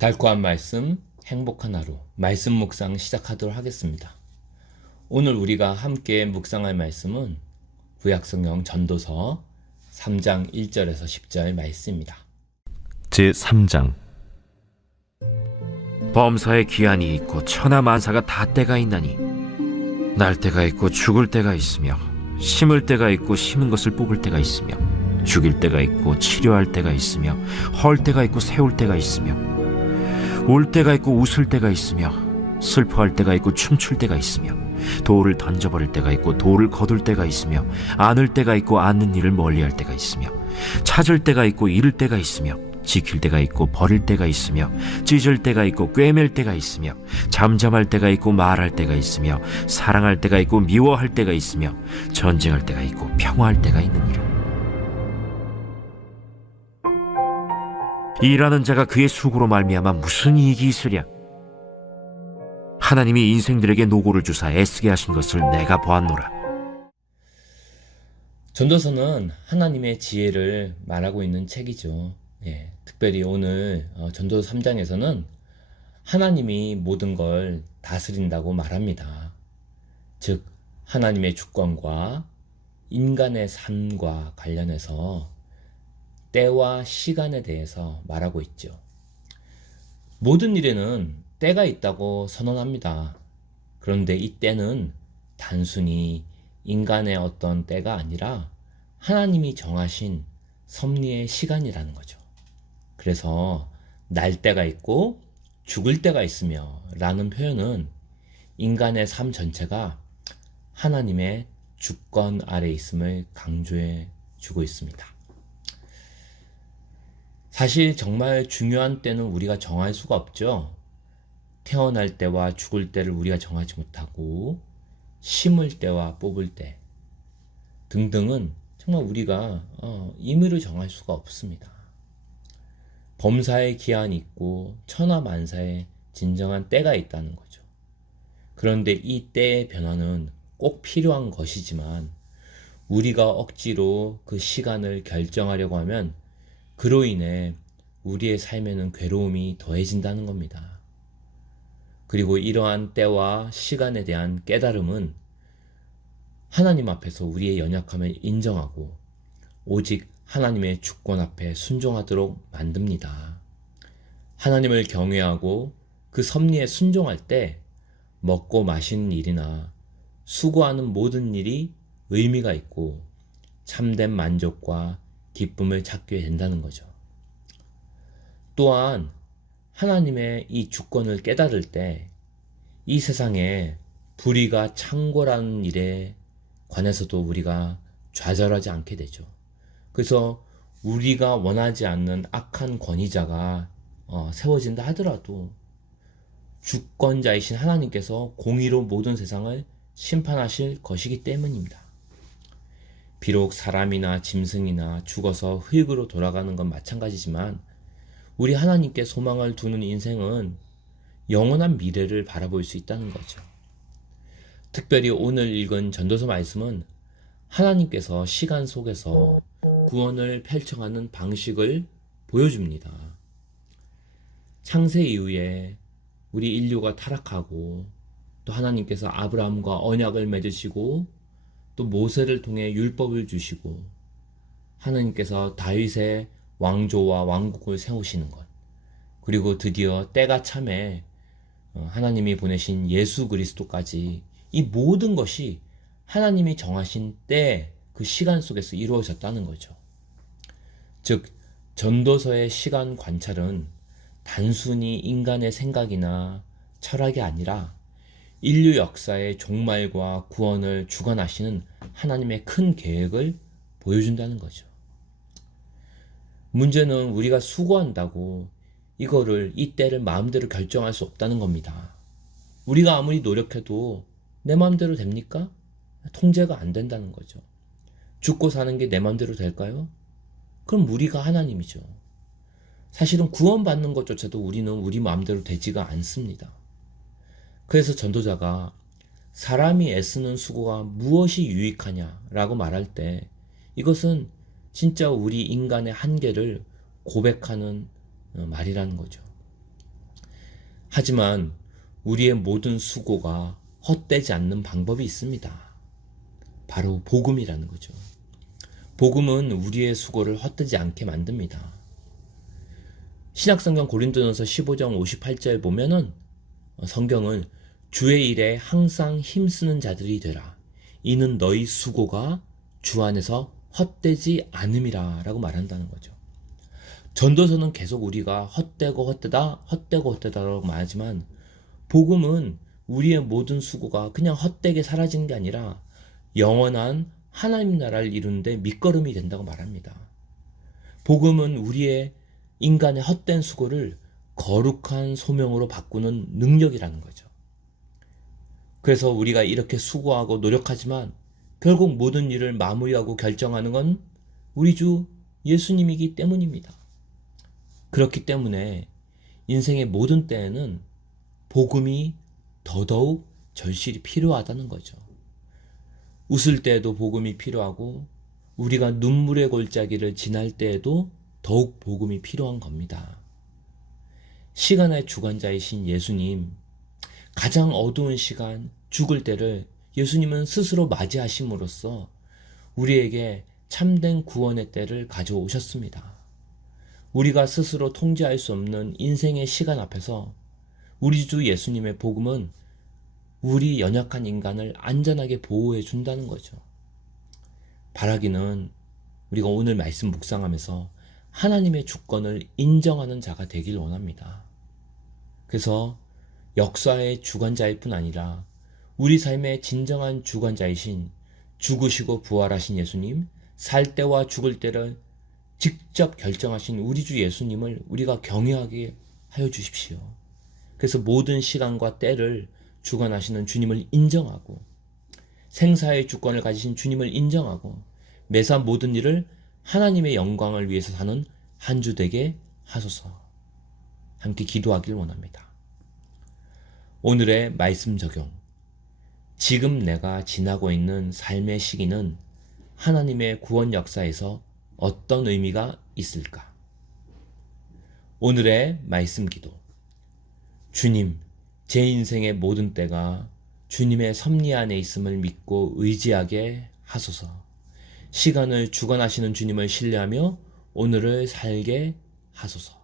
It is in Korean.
달콤한 말씀, 행복한 하루, 말씀 묵상 시작하도록 하겠습니다. 오늘 우리가 함께 묵상할 말씀은 구약성경 전도서 3장 1절에서 10절 말씀입니다. 제3장. 범사에 기한이 있고 천하만사가 다 때가 있나니 날 때가 있고 죽을 때가 있으며 심을 때가 있고 심은 것을 뽑을 때가 있으며 죽일 때가 있고 치료할 때가 있으며 헐 때가 있고 세울 때가 있으며 울 때가 있고 웃을 때가 있으며 슬퍼할 때가 있고 춤출 때가 있으며 돌을 던져버릴 때가 있고 돌을 거둘 때가 있으며 안을 때가 있고 안는 일을 멀리할 때가 있으며 찾을 때가 있고 잃을 때가 있으며 지킬 때가 있고 버릴 때가 있으며 찢을 때가 있고 꿰맬 때가 있으며 잠잠할 때가 있고 말할 때가 있으며 사랑할 때가 있고 미워할 때가 있으며 전쟁할 때가 있고 평화할 때가 있느니라. 일하는 자가 그의 수고로 말미암아 무슨 이익이 있으랴. 하나님이 인생들에게 노고를 주사 애쓰게 하신 것을 내가 보았노라. 전도서는 하나님의 지혜를 말하고 있는 책이죠. 특별히 오늘 전도서 3장에서는 하나님이 모든 걸 다스린다고 말합니다. 즉 하나님의 주권과 인간의 삶과 관련해서 때와 시간에 대해서 말하고 있죠. 모든 일에는 때가 있다고 선언합니다. 그런데 이 때는 단순히 인간의 어떤 때가 아니라 하나님이 정하신 섭리의 시간이라는 거죠. 그래서 날 때가 있고 죽을 때가 있으며 라는 표현은 인간의 삶 전체가 하나님의 주권 아래 있음을 강조해 주고 있습니다. 사실 정말 중요한 때는 우리가 정할 수가 없죠. 태어날 때와 죽을 때를 우리가 정하지 못하고 심을 때와 뽑을 때 등등은 정말 우리가 임의로 정할 수가 없습니다. 범사에 기한이 있고 천하만사에 진정한 때가 있다는 거죠. 그런데 이 때의 변화는 꼭 필요한 것이지만 우리가 억지로 그 시간을 결정하려고 하면 그로 인해 우리의 삶에는 괴로움이 더해진다는 겁니다. 그리고 이러한 때와 시간에 대한 깨달음은 하나님 앞에서 우리의 연약함을 인정하고 오직 하나님의 주권 앞에 순종하도록 만듭니다. 하나님을 경외하고 그 섭리에 순종할 때 먹고 마시는 일이나 수고하는 모든 일이 의미가 있고 참된 만족과 기쁨을 찾게 된다는 거죠. 또한 하나님의 이 주권을 깨달을 때 이 세상에 불의가 창궐하는 일에 관해서도 우리가 좌절하지 않게 되죠. 그래서 우리가 원하지 않는 악한 권위자가 세워진다 하더라도 주권자이신 하나님께서 공의로 모든 세상을 심판하실 것이기 때문입니다. 비록 사람이나 짐승이나 죽어서 흙으로 돌아가는 건 마찬가지지만 우리 하나님께 소망을 두는 인생은 영원한 미래를 바라볼 수 있다는 거죠. 특별히 오늘 읽은 전도서 말씀은 하나님께서 시간 속에서 구원을 펼쳐가는 방식을 보여줍니다. 창세 이후에 우리 인류가 타락하고 또 하나님께서 아브라함과 언약을 맺으시고 또 모세를 통해 율법을 주시고 하나님께서 다윗의 왕조와 왕국을 세우시는 것, 그리고 드디어 때가 참에 하나님이 보내신 예수 그리스도까지 이 모든 것이 하나님이 정하신 때 그 시간 속에서 이루어졌다는 거죠. 즉 전도서의 시간 관찰은 단순히 인간의 생각이나 철학이 아니라 인류 역사의 종말과 구원을 주관하시는 하나님의 큰 계획을 보여준다는 거죠. 문제는 우리가 수고한다고 이거를 이 때를 마음대로 결정할 수 없다는 겁니다. 우리가 아무리 노력해도 내 마음대로 됩니까? 통제가 안 된다는 거죠. 죽고 사는 게 내 마음대로 될까요? 그럼 우리가 하나님이죠. 사실은 구원받는 것조차도 우리는 우리 마음대로 되지가 않습니다. 그래서 전도자가 사람이 애쓰는 수고가 무엇이 유익하냐라고 말할 때 이것은 진짜 우리 인간의 한계를 고백하는 말이라는 거죠. 하지만 우리의 모든 수고가 헛되지 않는 방법이 있습니다. 바로 복음이라는 거죠. 복음은 우리의 수고를 헛되지 않게 만듭니다. 신약성경 고린도전서 15장 58절 보면은 성경은 주의 일에 항상 힘쓰는 자들이 되라. 이는 너희 수고가 주 안에서 헛되지 않음이라 라고 말한다는 거죠. 전도서는 계속 우리가 헛되다라고 말하지만 복음은 우리의 모든 수고가 그냥 헛되게 사라지는 게 아니라 영원한 하나님 나라를 이루는 데 밑거름이 된다고 말합니다. 복음은 우리의 인간의 헛된 수고를 거룩한 소명으로 바꾸는 능력이라는 거죠. 그래서 우리가 이렇게 수고하고 노력하지만 결국 모든 일을 마무리하고 결정하는 건 우리 주 예수님이기 때문입니다. 그렇기 때문에 인생의 모든 때에는 복음이 더더욱 절실히 필요하다는 거죠. 웃을 때에도 복음이 필요하고 우리가 눈물의 골짜기를 지날 때에도 더욱 복음이 필요한 겁니다. 시간의 주관자이신 예수님, 가장 어두운 시간, 죽을 때를 예수님은 스스로 맞이하심으로써 우리에게 참된 구원의 때를 가져오셨습니다. 우리가 스스로 통제할 수 없는 인생의 시간 앞에서 우리 주 예수님의 복음은 우리 연약한 인간을 안전하게 보호해 준다는 거죠. 바라기는 우리가 오늘 말씀 묵상하면서 하나님의 주권을 인정하는 자가 되길 원합니다. 그래서 역사의 주관자일 뿐 아니라 우리 삶의 진정한 주관자이신 죽으시고 부활하신 예수님, 살 때와 죽을 때를 직접 결정하신 우리 주 예수님을 우리가 경외하게 하여 주십시오. 그래서 모든 시간과 때를 주관하시는 주님을 인정하고 생사의 주권을 가지신 주님을 인정하고 매사 모든 일을 하나님의 영광을 위해서 사는 한 주 되게 하소서. 함께 기도하길 원합니다. 오늘의 말씀 적용. 지금 내가 지나고 있는 삶의 시기는 하나님의 구원 역사에서 어떤 의미가 있을까? 오늘의 말씀 기도. 주님, 제 인생의 모든 때가 주님의 섭리 안에 있음을 믿고 의지하게 하소서. 시간을 주관하시는 주님을 신뢰하며 오늘을 살게 하소서.